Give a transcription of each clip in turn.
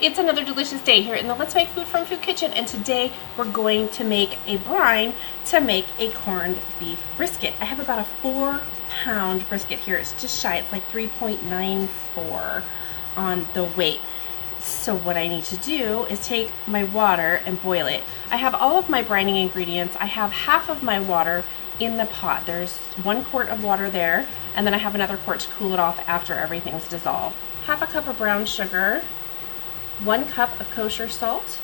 It's another delicious day here in the Let's Make Food from Food Kitchen, and today we're going to make a brine to make a corned beef brisket. I have about a 4-pound brisket here. It's just shy, it's like 3.94 on the weight. So what I need to do is take my water and boil it. I have all of my brining ingredients. I have half of my water in the pot. There's 1 quart of water there, and then I have another quart to cool it off after everything's dissolved. Half a cup of brown sugar, 1 cup of kosher salt,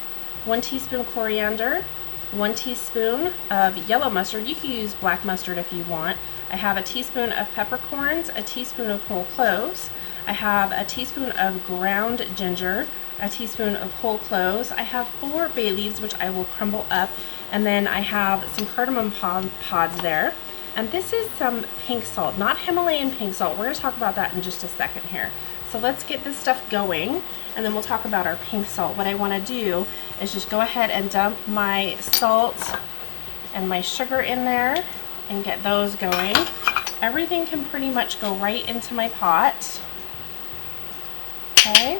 1 teaspoon coriander, 1 teaspoon of yellow mustard. You can use black mustard if you want. I have a teaspoon of peppercorns, a teaspoon of whole cloves. I have a teaspoon of ground ginger, a teaspoon of whole cloves. I have 4 bay leaves, which I will crumble up. And then I have some cardamom pods there. And this is some pink salt, not Himalayan pink salt. We're going to talk about that in just a second here. So let's get this stuff going, and then we'll talk about our pink salt. What I want to do is just go ahead and dump my salt and my sugar in there and get those going. Everything can pretty much go right into my pot. Okay.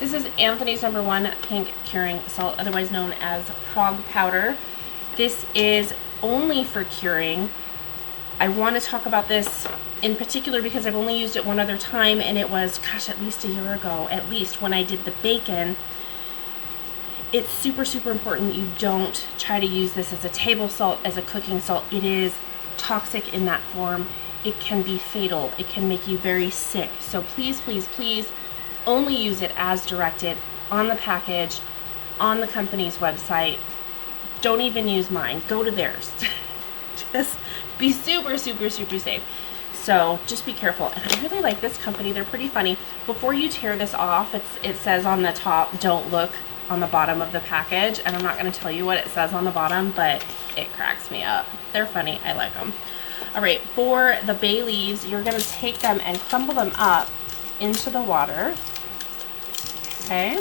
This is Anthony's #1 pink curing salt, otherwise known as Prague powder. This is only for curing. I want to talk about this in particular because I've only used it one other time, and it was, gosh, at least a year ago, at least, when I did the bacon. It's super, super important you don't try to use this as a table salt, as a cooking salt. It is toxic in that form. It can be fatal. It can make you very sick. So please, please, please, only use it as directed on the package, on the company's website. Don't even use mine. Go to theirs. Just be super, super, super safe. So just be careful. And I really like this company. They're pretty funny. Before you tear this off, it says on the top, don't look on the bottom of the package. And I'm not going to tell you what it says on the bottom, but it cracks me up. They're funny. I like them. All right, for the bay leaves, you're going to take them and crumble them up into the water. Okay,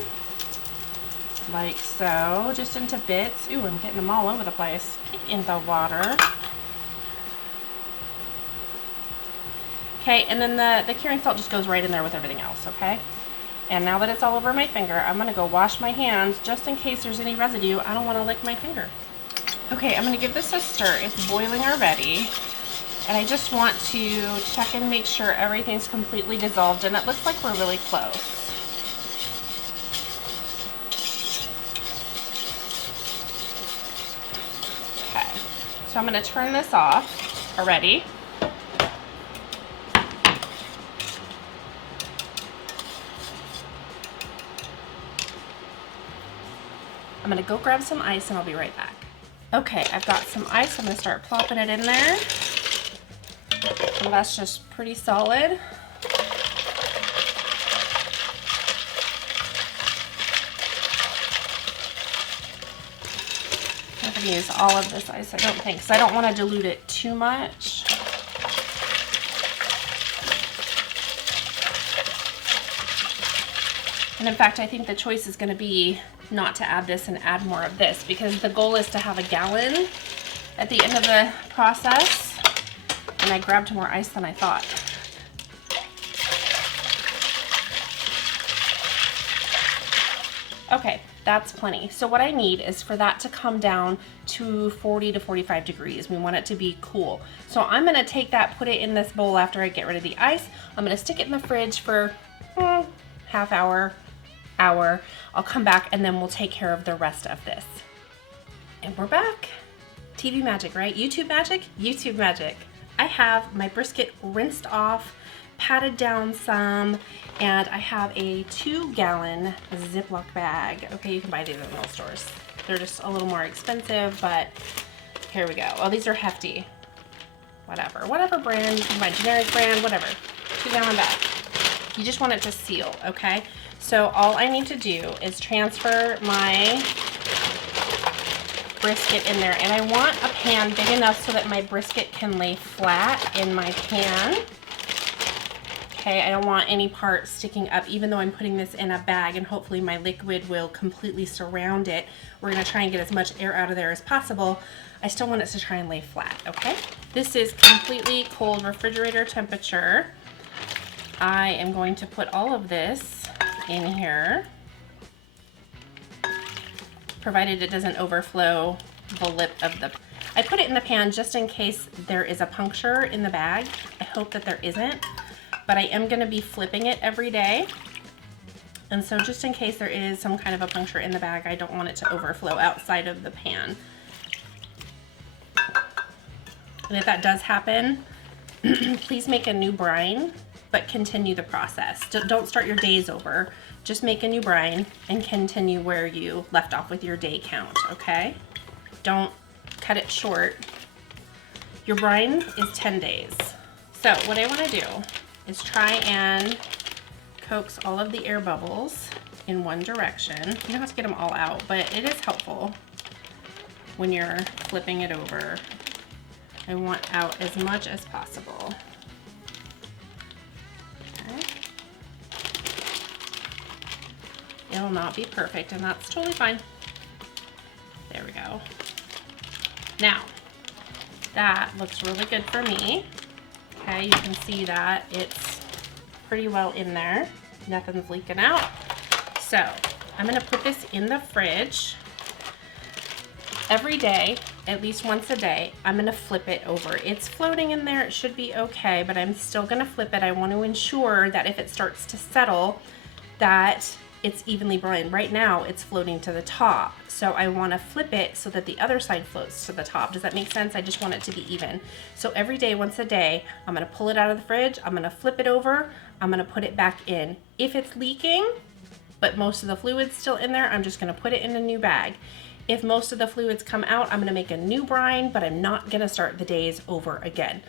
like so, just into bits. Ooh, I'm getting them all over the place. Get in the water. Okay, and then the curing salt just goes right in there with everything else, okay? And now that it's all over my finger, I'm gonna go wash my hands just in case there's any residue. I don't wanna lick my finger. Okay, I'm gonna give this a stir. It's boiling already. And I just want to check and make sure everything's completely dissolved, and it looks like we're really close. So I'm going to turn this off already. I'm going to go grab some ice and I'll be right back. Okay, I've got some ice. I'm going to start plopping it in there. And that's just pretty solid. Use all of this ice, I don't think, because I don't want to dilute it too much. And in fact, I think the choice is going to be not to add this and add more of this, because the goal is to have a gallon at the end of the process. And I grabbed more ice than I thought. Okay, that's plenty. So what I need is for that to come down to 40 to 45 degrees. We want it to be cool. So I'm gonna take that, put it in this bowl after I get rid of the ice. I'm gonna stick it in the fridge for half hour. I'll come back and then we'll take care of the rest of this. And we're back. TV magic, right? YouTube magic? YouTube magic. I have my brisket rinsed off, patted down some, and I have a 2-gallon Ziploc bag. Okay, you can buy these at most stores. They're just a little more expensive, but here we go. Oh, these are hefty. Whatever brand, you can buy generic brand, whatever. 2-gallon bag. You just want it to seal, okay? So all I need to do is transfer my brisket in there, and I want a pan big enough so that my brisket can lay flat in my pan. okay? I don't want any part sticking up, even though I'm putting this in a bag and hopefully my liquid will completely surround it. We're gonna try and get as much air out of there as possible. I still want it to try and lay flat, okay? This is completely cold refrigerator temperature. I am going to put all of this in here, provided it doesn't overflow the lip of the... I put it in the pan just in case there is a puncture in the bag. I hope that there isn't, but I am gonna be flipping it every day. And so just in case there is some kind of a puncture in the bag, I don't want it to overflow outside of the pan. And if that does happen, please make a new brine, but continue the process. Don't start your days over. Just make a new brine and continue where you left off with your day count, okay? Don't cut it short. Your brine is 10 days. So what I want to do is try and coax all of the air bubbles in one direction. You don't have to get them all out, but it is helpful when you're flipping it over. I want out as much as possible. Okay. It'll not be perfect, and that's totally fine. There we go. Now, that looks really good for me. Okay, you can see that it's pretty well in there. Nothing's leaking out. So, I'm gonna put this in the fridge. Every day, at least once a day, I'm gonna flip it over. It's floating in there, it should be okay, but I'm still gonna flip it. I want to ensure that if it starts to settle, that it's evenly brined. Right now, it's floating to the top. So I wanna flip it so that the other side floats to the top. Does that make sense? I just want it to be even. So every day, once a day, I'm gonna pull it out of the fridge, I'm gonna flip it over, I'm gonna put it back in. If it's leaking, but most of the fluid's still in there, I'm just gonna put it in a new bag. If most of the fluids come out, I'm gonna make a new brine, but I'm not gonna start the days over again.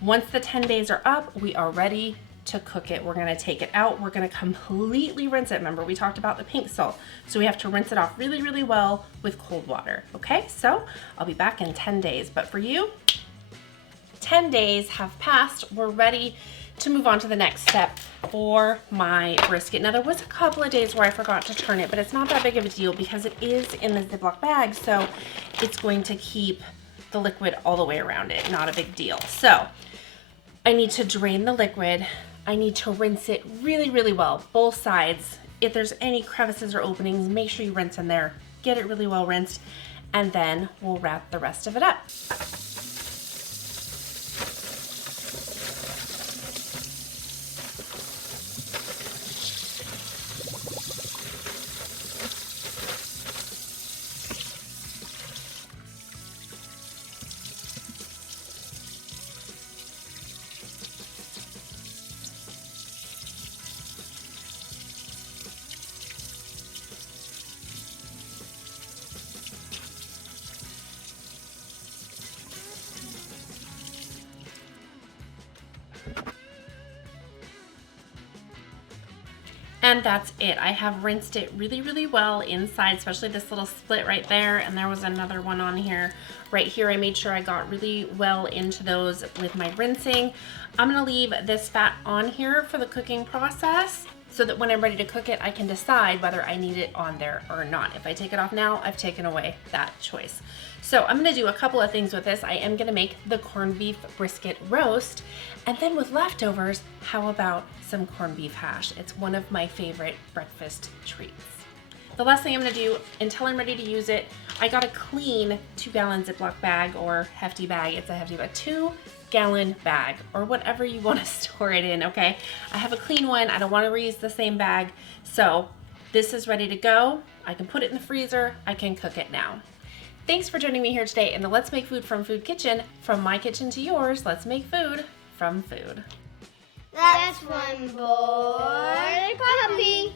Once the 10 days are up, we are ready to cook it. We're gonna take it out. We're gonna completely rinse it. Remember, we talked about the pink salt. So we have to rinse it off really, really well with cold water. Okay, so I'll be back in 10 days. But for you, 10 days have passed. We're ready to move on to the next step for my brisket. Now, there was a couple of days where I forgot to turn it, but it's not that big of a deal because it is in the Ziploc bag, so it's going to keep the liquid all the way around it. Not a big deal. So I need to drain the liquid. I need to rinse it really, really well, both sides. If there's any crevices or openings, make sure you rinse in there. Get it really well rinsed, and then we'll wrap the rest of it up. And that's it. I have rinsed it really, really well inside, especially this little split right there. And there was another one on here. Right here, I made sure I got really well into those with my rinsing. I'm gonna leave this fat on here for the cooking process so that when I'm ready to cook it, I can decide whether I need it on there or not. If I take it off now, I've taken away that choice. So I'm gonna do a couple of things with this. I am gonna make the corned beef brisket roast, and then with leftovers, how about some corned beef hash? It's one of my favorite breakfast treats. The last thing I'm gonna do until I'm ready to use it, I got a clean 2-gallon Ziploc bag or hefty bag. It's a hefty bag, 2-gallon bag or whatever you wanna store it in, okay? I have a clean one. I don't wanna reuse the same bag. So this is ready to go. I can put it in the freezer. I can cook it now. Thanks for joining me here today in the Let's Make Food from Food Kitchen. From my kitchen to yours, let's make food from food. That's one boy puppy.